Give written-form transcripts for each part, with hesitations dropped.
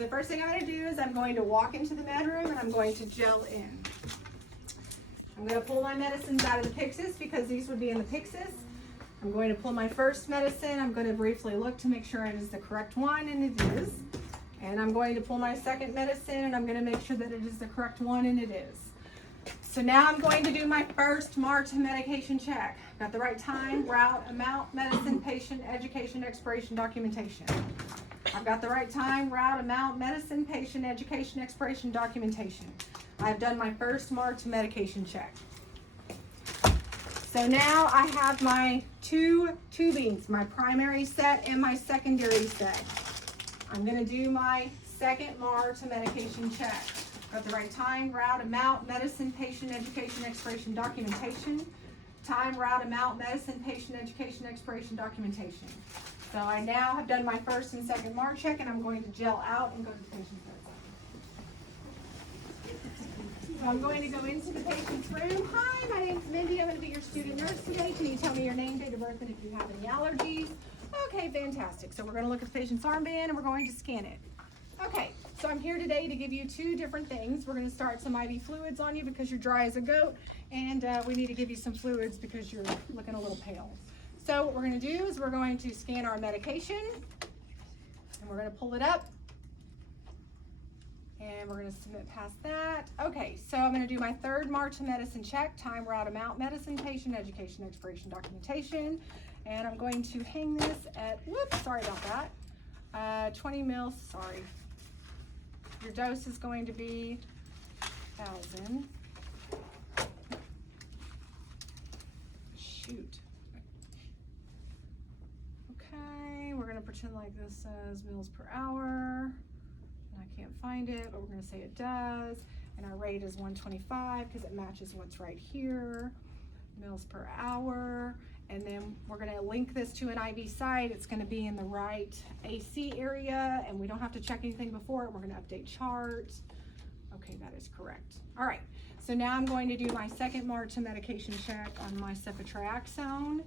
So the first thing I'm going to do is I'm going to walk into the med room and I'm going to gel in. I'm going to pull my medicines out of the Pyxis because these would be in the Pyxis. I'm going to pull my first medicine. I'm going to briefly look to make sure it is the correct one, and it is. And I'm going to pull my second medicine and I'm going to make sure that it is the correct one, and it is. So now I'm going to do my first MARTA medication check. Got the right time, route, amount, medicine, patient, education, expiration, documentation. I've got the right time, route, amount, medicine, patient, education, expiration, documentation. I've done my first MARTA medication check. So now I have my two tubings, my primary set and my secondary set. I'm going to do my second MARTA medication check. Got the right time, route, amount, medicine, patient, education, expiration, documentation. Time, route, amount, medicine, patient, education, expiration, documentation. So I now have done my first and second MARTA check, and I'm going to gel out and go to the patient's bedside. So I'm going to go into the patient's room. Hi, my name's Mindy. I'm going to be your student nurse today. Can you tell me your name, date of birth, and if you have any allergies? Okay, fantastic. So we're going to look at the patient's armband and we're going to scan it. Okay, so I'm here today to give you two different things. We're going to start some IV fluids on you because you're dry as a goat, and we need to give you some fluids because you're looking a little pale. So what we're going to do is we're going to scan our medication, and we're going to pull it up, and we're going to submit past that. Okay, so I'm going to do my third MARTA medicine check, time, route, amount, medicine, patient, education, expiration, documentation, and I'm going to hang this at, whoops, sorry about that, 20 mils, sorry. Your dose is going to be 1,000. Shoot. Okay, we're gonna pretend like this says mils per hour. And I can't find it, but we're gonna say it does. And our rate is 125 because it matches what's right here. Mils per hour. And then we're gonna link this to an IV site. It's gonna be in the right AC area, and we don't have to check anything before it. We're gonna update charts. Okay, that is correct. All right, so now I'm going to do my second MARTA medication check on my ceftriaxone.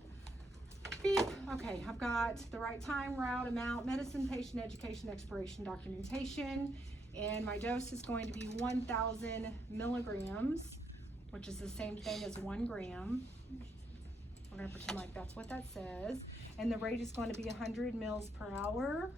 Beep. Okay, I've got the right time, route, amount, medicine, patient, education, expiration, documentation, and my dose is going to be 1,000 milligrams, which is the same thing as 1 gram. We're going to pretend like that's what that says. And the rate is going to be 100 mils per hour.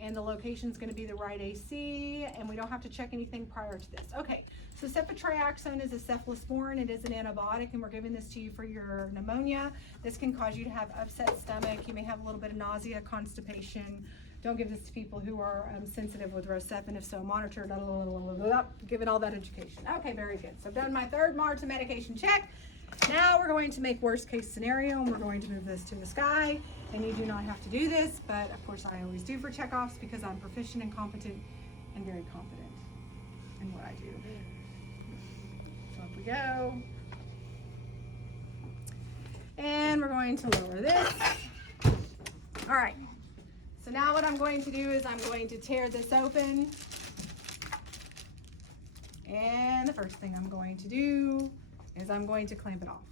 And the location is going to be the right AC. And we don't have to check anything prior to this. Okay, so ceftriaxone is a cephalosporin. It is an antibiotic, and we're giving this to you for your pneumonia. This can cause you to have upset stomach. You may have a little bit of nausea, constipation. Don't give this to people who are sensitive with Rocephin. If so, monitor. Give it all that education. Okay, very good. So I've done my third MARTA medication check. Now we're going to make worst case scenario, and we're going to move this to the sky. And you do not have to do this, but of course I always do for checkoffs because I'm proficient and competent and very confident in what I do. So up we go. And we're going to lower this. All right. So now what I'm going to do is I'm going to tear this open. And the first thing I'm going to do is I'm going to clamp it off.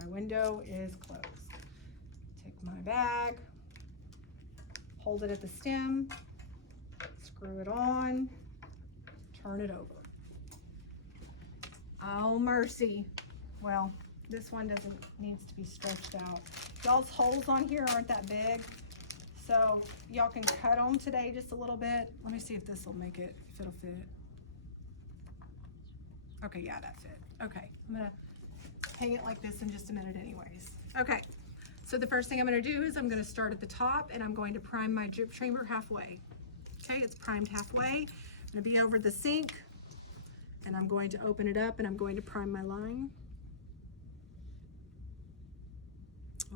My window is closed. Take my bag, hold it at the stem, screw it on, turn it over. Oh, mercy. Well, this one needs to be stretched out. Y'all's holes on here aren't that big, so y'all can cut them today just a little bit. Let me see if this will make it, if it'll fit. Okay, yeah, that fit. Okay, I'm gonna hang it like this in just a minute anyways. Okay, so the first thing I'm gonna do is I'm gonna start at the top, and I'm going to prime my drip chamber halfway. Okay, it's primed halfway. I'm gonna be over the sink, and I'm going to open it up, and I'm going to prime my line.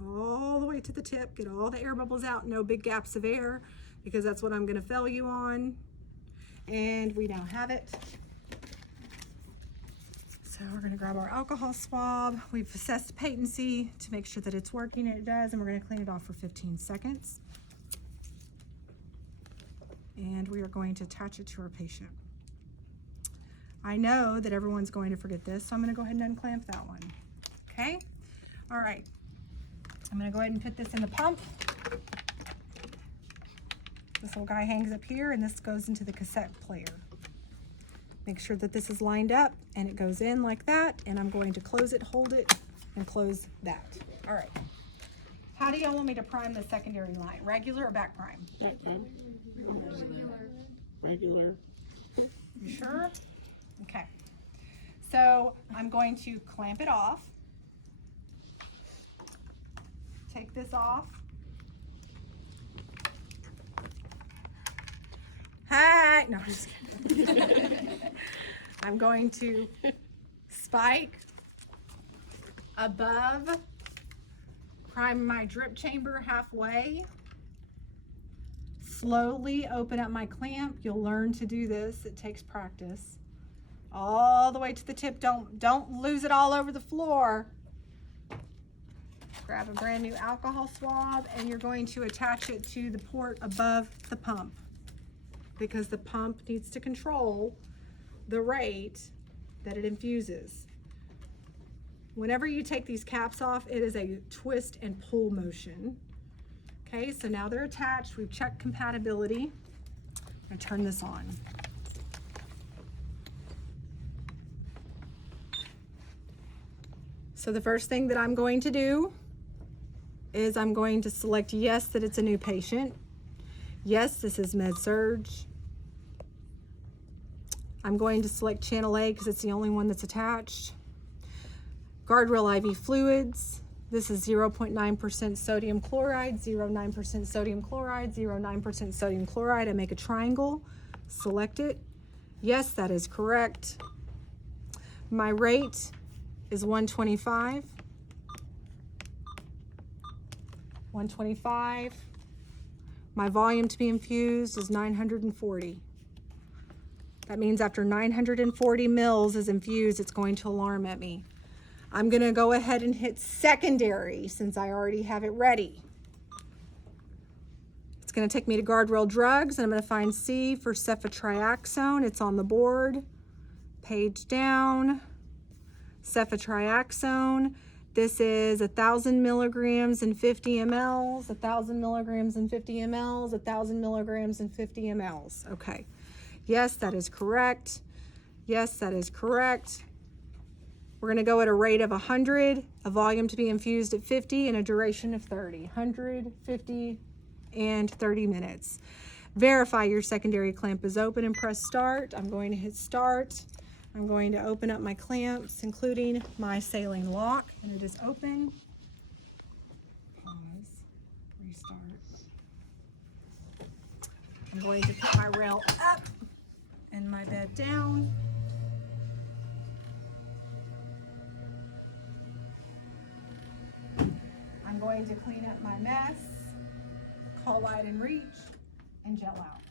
All the way to the tip, get all the air bubbles out, no big gaps of air, because that's what I'm gonna fill you on. And we now have it. So we're gonna grab our alcohol swab. We've assessed patency to make sure that it's working, and it does, and we're gonna clean it off for 15 seconds. And we are going to attach it to our patient. I know that everyone's going to forget this, so I'm gonna go ahead and unclamp that one. Okay? All right. I'm gonna go ahead and put this in the pump. This little guy hangs up here, and this goes into the cassette player. Make sure that this is lined up and it goes in like that, and I'm going to close it, hold it, and close that. All right. How do y'all want me to prime the secondary line? Regular or back prime? Back prime. Regular. You sure? Okay. So I'm going to clamp it off. Take this off. Hi. No, I'm just kidding. I'm going to spike above, prime my drip chamber halfway, slowly open up my clamp. You'll learn to do this. It takes practice. All the way to the tip. Don't lose it all over the floor. Grab a brand new alcohol swab, and you're going to attach it to the port above the pump, because the pump needs to control the rate that it infuses. Whenever you take these caps off, it is a twist and pull motion. Okay, so now they're attached. We've checked compatibility. I'm gonna turn this on. So the first thing that I'm going to do is I'm going to select yes, that it's a new patient. Yes, this is med-surg. I'm going to select channel A because it's the only one that's attached. Guardrail IV fluids. This is 0.9% sodium chloride, 0.9% sodium chloride, 0.9% sodium chloride. I make a triangle, select it. Yes, that is correct. My rate is 125. 125. My volume to be infused is 940. That means after 940 mils is infused, it's going to alarm at me. I'm gonna go ahead and hit secondary since I already have it ready. It's gonna take me to guardrail drugs, and I'm gonna find C for ceftriaxone. It's on the board. Page down, ceftriaxone. This is 1,000 milligrams and 50 mLs, 1,000 milligrams and 50 mLs, 1,000 milligrams and 50 mLs. Okay. Yes, that is correct. Yes, that is correct. We're going to go at a rate of 100, a volume to be infused at 50, and a duration of 30. 100, 50, and 30 minutes. Verify your secondary clamp is open and press start. I'm going to hit start. I'm going to open up my clamps, including my saline lock, and it is open. Pause, restart. I'm going to put my rail up and my bed down. I'm going to clean up my mess, call light and reach, and gel out.